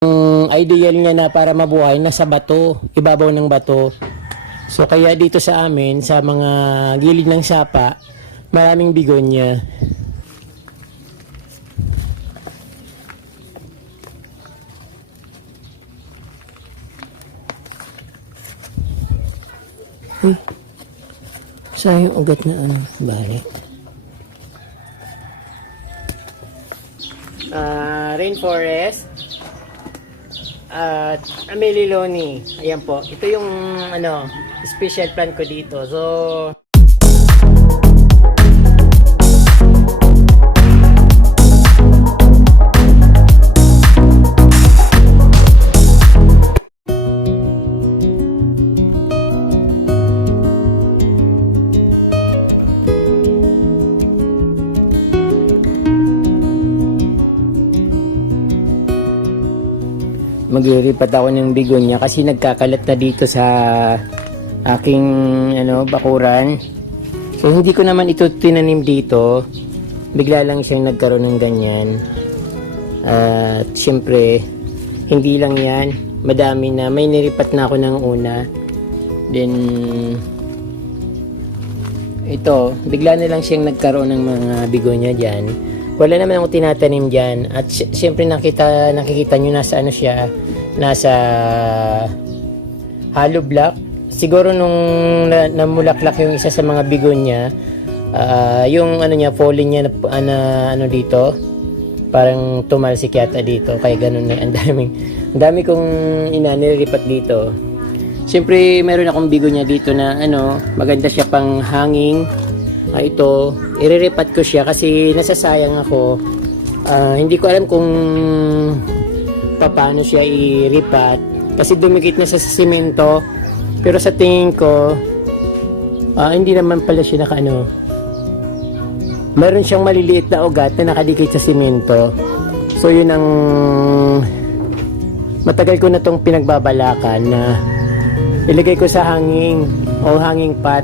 Ideal niya na para mabuhay nasa bato, ibabaw ng bato. So kaya dito sa amin, sa mga gilid ng sapa, maraming bigonya. Sayang ugat na ano, balik. Rainforest at Ameliloni. Ayan po. Ito yung ano, special plant ko dito. So maglilipat ako ng bigonya kasi nagkakalat na dito sa aking bakuran. So hindi ko naman ito tinanim dito, bigla lang siyang nagkaroon ng ganyan. At syempre hindi lang yan, madami na, may nilipat na ako ng una. Then ito, bigla na lang siyang nagkaroon ng mga bigonya dyan. Wala naman akong tinatanim dyan. At siyempre nakikita nyo nasa ano siya, nasa hollow block. Siguro nung namulaklak yung isa sa mga bigonya, yung ano niya, falling niya na ano dito, parang tumalsik yata dito. Kaya ganun na, ang dami kong nililipat dito. Siyempre meron akong bigonya dito na maganda siya pang hanging. Ito, iriripat ko siya kasi nasasayang ako. Hindi ko alam kung paano siya iripat kasi dumikit na sa simento. Pero sa tingin ko, hindi naman pala siya meron siyang maliliit na ugat na nakadikit sa simento. So yun ang matagal ko na tong pinagbabalakan na ilagay ko sa hanging o hanging pot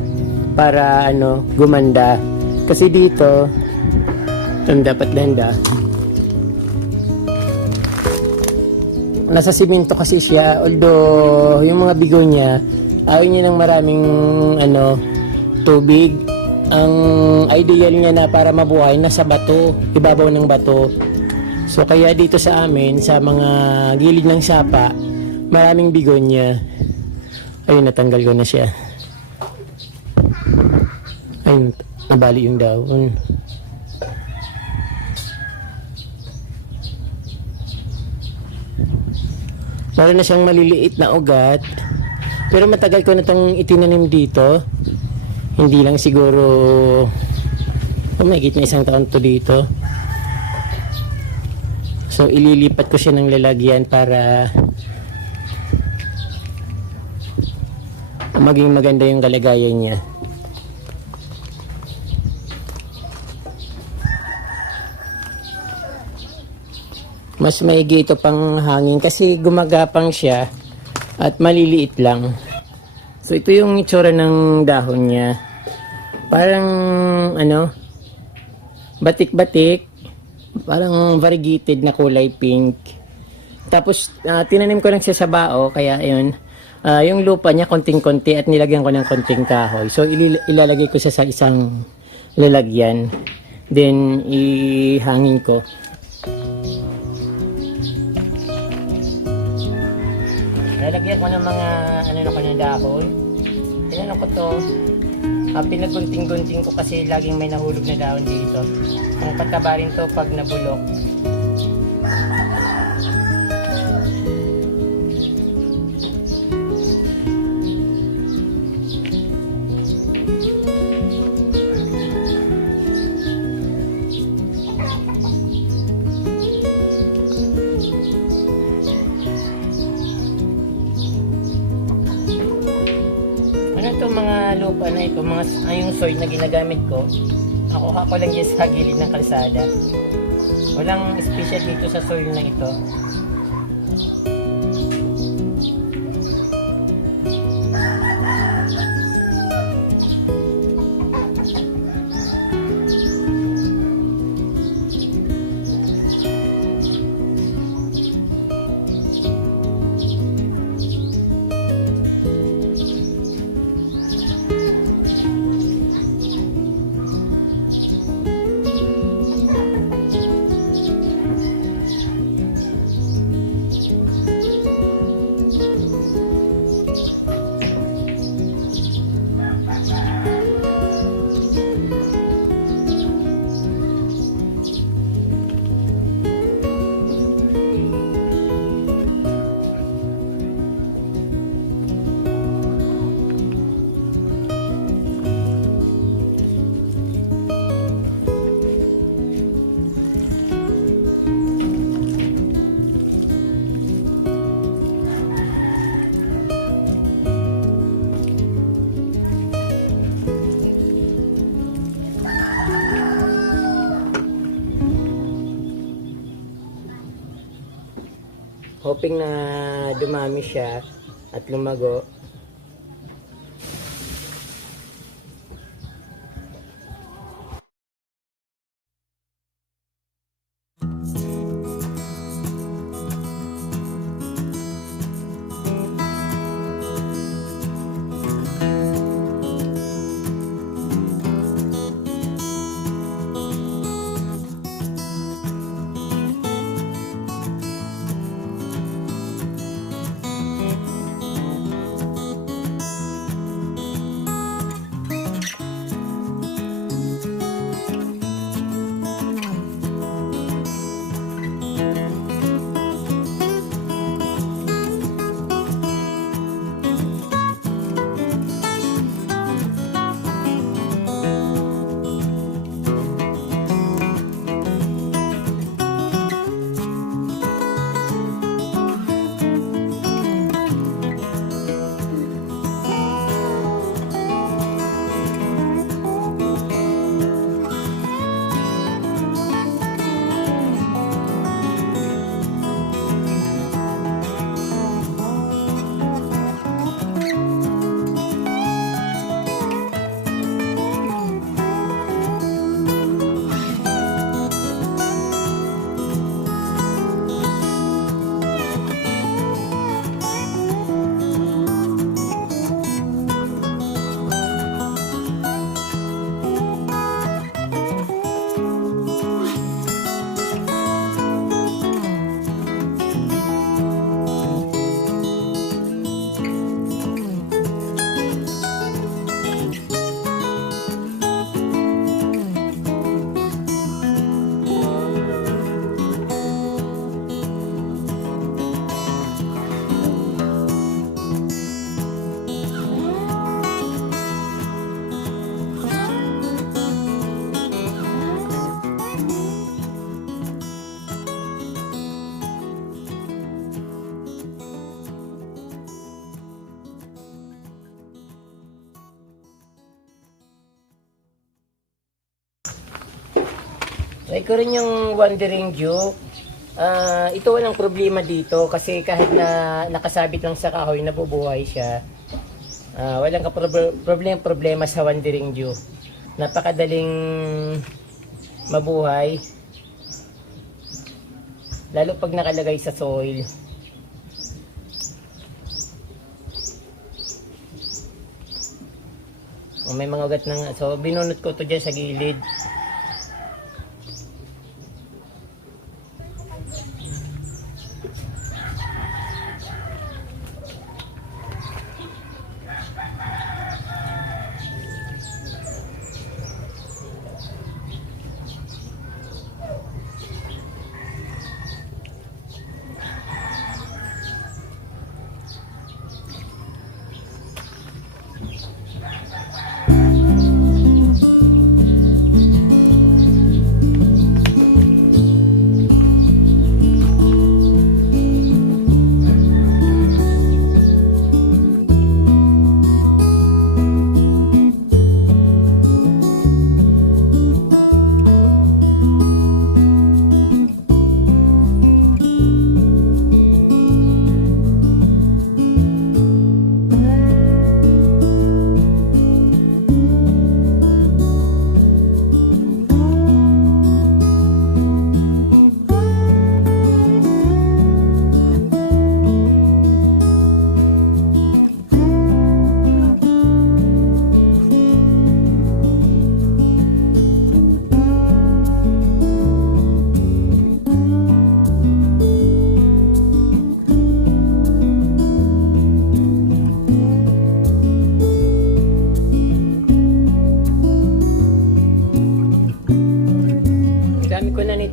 para gumanda. Kasi dito dapat landa, nasa simento kasi siya. Although yung mga bigonya ayaw niya ng maraming tubig. Ang ideal niya na para mabuhay nasa bato, ibabaw ng bato. So kaya dito sa amin, sa mga gilid ng sapa, maraming bigonya. Ayun, natanggal ko na siya. Ayun, nabali yung daon. Meron na siyang maliliit na ugat. Pero matagal ko na itong itinanim dito. Hindi lang siguro mahigit na 1 taon to dito. So ililipat ko siya ng lalagyan para maging maganda yung kalagayan niya. Mas maigi ito pang hangin kasi gumagapang siya at maliliit lang. So ito yung itsura ng dahon niya. Parang batik-batik, parang variegated na kulay pink. Tapos tinanim ko lang siya sa bao, kaya ayun, yung lupa niya konting-konti at nilagyan ko ng konting kahoy. So ilalagay ko siya sa isang lalagyan. Then ihangin ko. Lalagyan ko ng mga dahon. Tinanong ko to, pinagunting-gunting ko kasi laging may nahulog na dahon dito. Ang pataba rin to pag nabulok. Itong mga lupa na ito, yung soil na ginagamit ko, nakuha ko lang dyan sa gilid ng kalsada. Walang special dito sa soil na ito. hoping na dumami siya at lumago. Try ko rin yung Wandering Dew. Ito walang problema dito kasi kahit na nakasabit lang sa kahoy, nabubuhay siya. Walang problema sa Wandering Dew. Napakadaling mabuhay. Lalo pag nakalagay sa soil. May mga ugat na nga. So binunot ko to dyan sa gilid.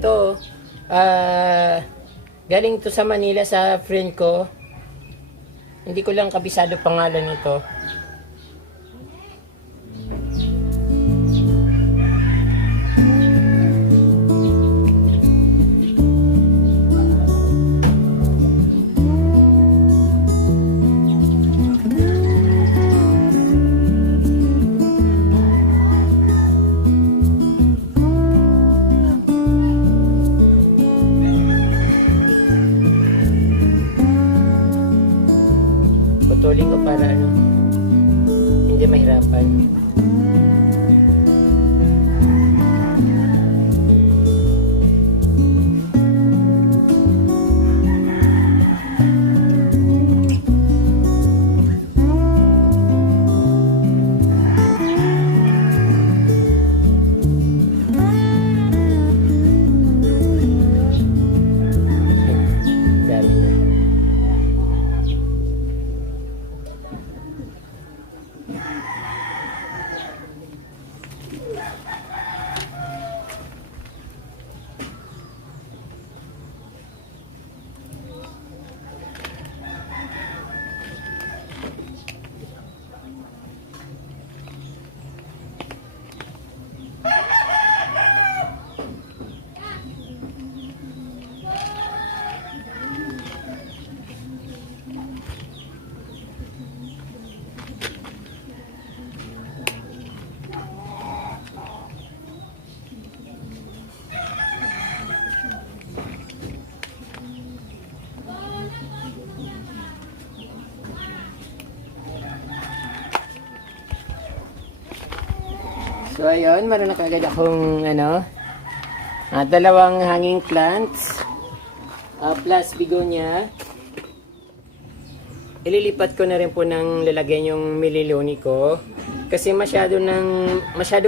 Ito, galing to sa Manila sa friend ko. Hindi ko lang kabisado pangalan nito. puputulin ko para ano, hindi mahirapan. Dami na. So ayun, meron na kagad akong ano, dalawang hanging plants plus begonia. Ililipat ko na rin po ng lalagyan yung mililoni ko kasi masyadong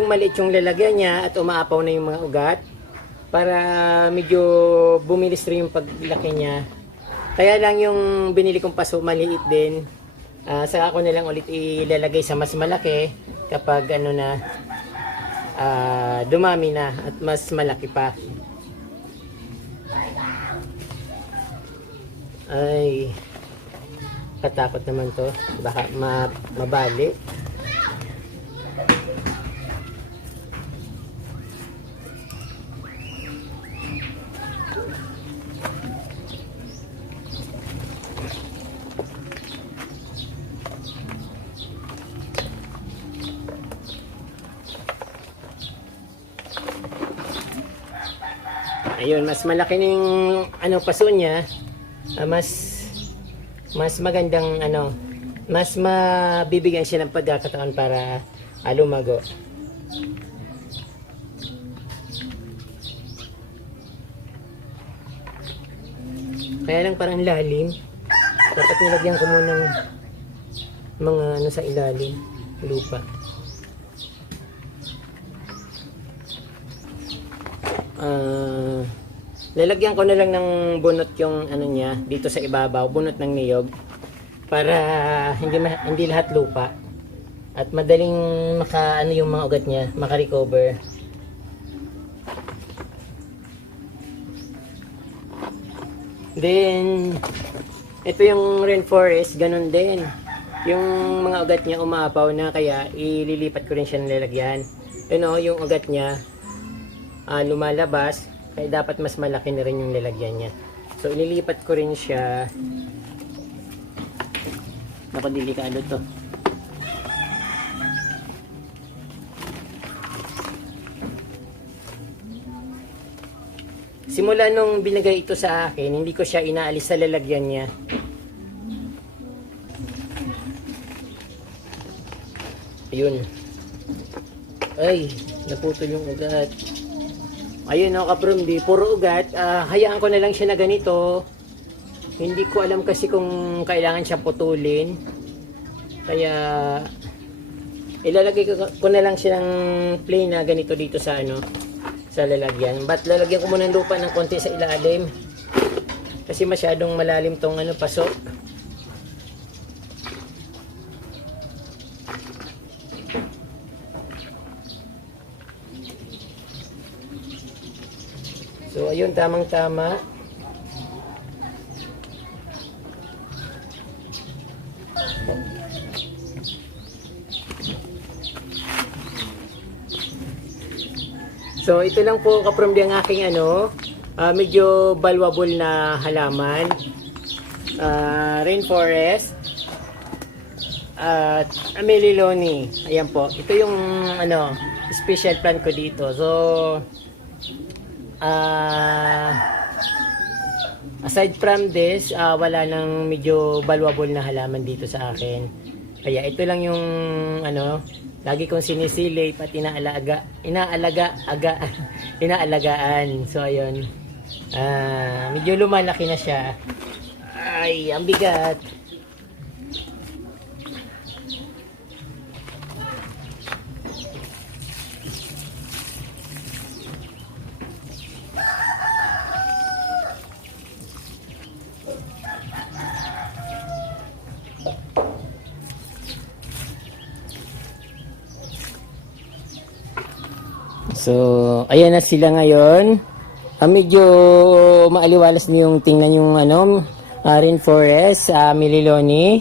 maliit yung lalagyan niya at umaapaw na yung mga ugat para medyo bumilis rin yung paglaki niya. Kaya lang yung binili kong paso maliit din. Saka ako na lang ulit ilalagay sa mas malaki kapag ano na dumami na at mas malaki pa. Ay, katakot naman to, baka mabali. Ayun, mas malaki na yung ano, paso niya. Mas magandang ano, mas mabibigyan siya ng pagkakataon para lumago. Kaya lang parang lalim. Dapat nilagyan ko muna ng mga ano sa ilalim, lupa. Lalagyan ko na lang ng bunot yung ano niya dito sa ibabaw, bunot ng niyog para hindi lahat lupa at madaling ano yung mga ugat niya, maka-recover. Then ito yung rainforest, ganun din. Yung mga ugat niya umaapaw na kaya ililipat ko rin siya ng lalagyan. Yung ugat niya lumalabas, kaya dapat mas malaki na rin yung lalagyan niya. So ililipat ko rin siya. Naku, delikado to. Simula nung binigay ito sa akin, hindi ko siya inaalis sa lalagyan niya. Ayun. Ay, naputol yung ugat. Ayun o, kaprom, di puro ugat. Hayaan ko na lang siya na ganito. Hindi ko alam kasi kung kailangan siya putulin. Kaya ilalagay ko na lang siya ng plain na ganito dito sa ano, sa lalagyan. But lalagyan ko muna ng lupa ng konti sa ilalim. Kasi masyadong malalim tong ano, paso. So ayun, tamang-tama. So ito lang po, kaprom, ang aking ano, medyo valuable na halaman. Rainforest at Mililoni. Ayan po. Ito yung ano, special plant ko dito. So Aside from this, wala nang medyo valuable na halaman dito sa akin. Kaya ito lang yung ano, lagi kong sinisilip at inaalagaan. So ayun. Medyo lumalaki na siya. Ay, ang bigat. So, ayan na sila ngayon. Medyo maaliwalas na yung tingnan yung ano, rainforest, Mililoni.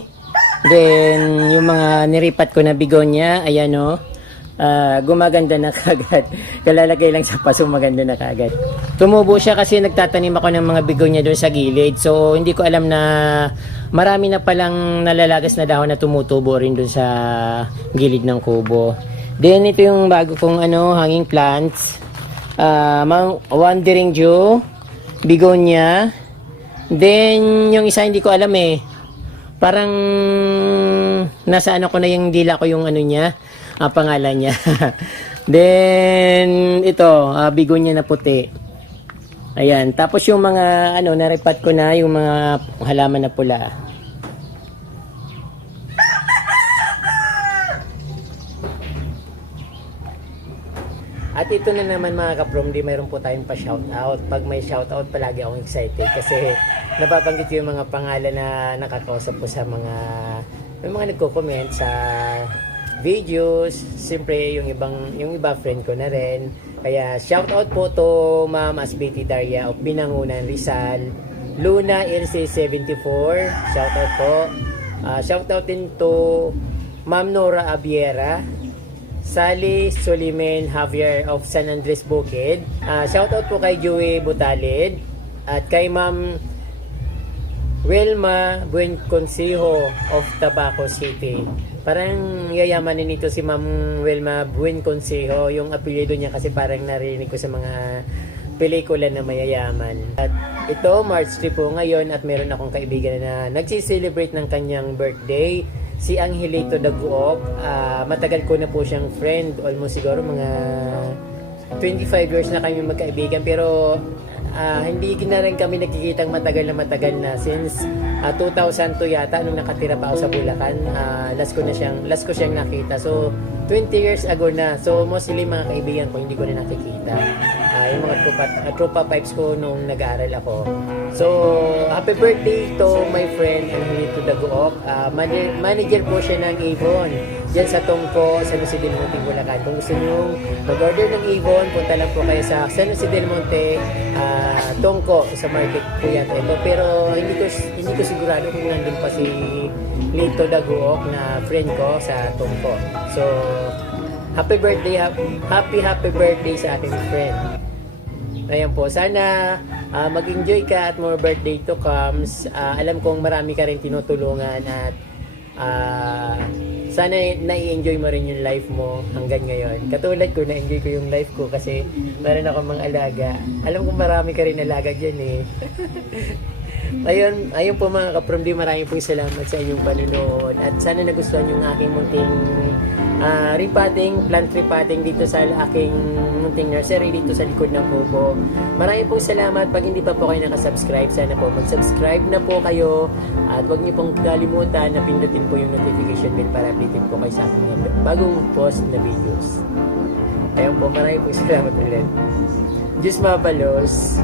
Then, yung mga niripat ko na bigonya, ayan o. Gumaganda na kagad. Kalalagay lang sa paso, maganda na kagad. Tumubo siya kasi nagtatanim ako ng mga bigonya doon sa gilid. So, hindi ko alam na marami na palang nalalagas na dahon na tumutubo rin doon sa gilid ng kubo. Then, ito yung bago kong ano, hanging plants. Wandering Jew, Begonia. Then, yung isa hindi ko alam eh. Parang nasa ano ko na yung dila ko yung ano niya, pangalan niya. Then, ito, Begonia na puti. Ayan. Tapos yung mga ano, naripat ko na yung mga halaman na pula. At ito na naman mga ka-Promdi, mayroon po tayong pa-shoutout. Pag may shoutout, palagi akong excited kasi napapanggit ko yung mga pangalan na nakakausap ko sa mga nagko-comment sa videos. Siyempre, yung iba friend ko na rin. Kaya shoutout po to Ma'am Asbiti Daria of Binangunan, Rizal. Luna LC74, shoutout po. Shoutout din to Ma'am Nora Abiera. Sally Solimen Javier of San Andres Bukid. Shoutout po kay Joey Butalid at kay Ma'am Wilma Buen Consejo of Tabaco City. Parang yayamanin nito si Ma'am Wilma Buen Consejo. Yung apelyido niya kasi parang narinig ko sa mga pelikula na mayayaman. At ito, March 3 po ngayon at meron akong kaibigan na nagsiselebrate ng kanyang birthday. Si Angelito Daguop, matagal ko na po siyang friend, almost siguro mga 25 years na kami magkaibigan, pero hindi na rin kami nakikitang matagal na since 2002 yata nung nakatira pa ako sa Bulacan. Last ko siyang nakita. So 20 years ago na. So mostly mga kaibigan ko hindi ko na nakikita. Yung mga tropa pipes ko nung nag-aaral ako. So, happy birthday to my friend Angelito Daguop. Manager po siya ng Avon. Diyan sa Tongko, San Jose del Monte, Bulacan. Kung gusto nyo mag-order ng Avon, punta lang po kayo sa San Jose del Monte, Tongko, sa market po yata ito. Pero hindi ko sigurado kung nandun pa si Lito Daguop na friend ko sa Tongko. So, happy birthday sa ating friend. Ayan po, sana mag-enjoy ka at more birthday to comes. Alam kong marami ka rin tinutulungan at sana na-enjoy mo rin yung life mo hanggang ngayon. Katulad ko, na-enjoy ko yung life ko kasi meron ako mga alaga. Alam kong marami ka rin alaga dyan eh. Ayun po mga ka-Promdi, maraming po salamat sa inyong panunood at sana nagustuhan yung aking munting plant repotting dito sa aking munting nursery dito sa likod ng kubo. Maraming po salamat. Pag hindi pa po kayo nakasubscribe, sana po mag-subscribe na po kayo at huwag niyo pong kalimutan na pindutin po yung notification bell para updated po kayo sa aking mga bagong post na videos. Ayun po, maraming po salamat ulit. Diyos mabalos.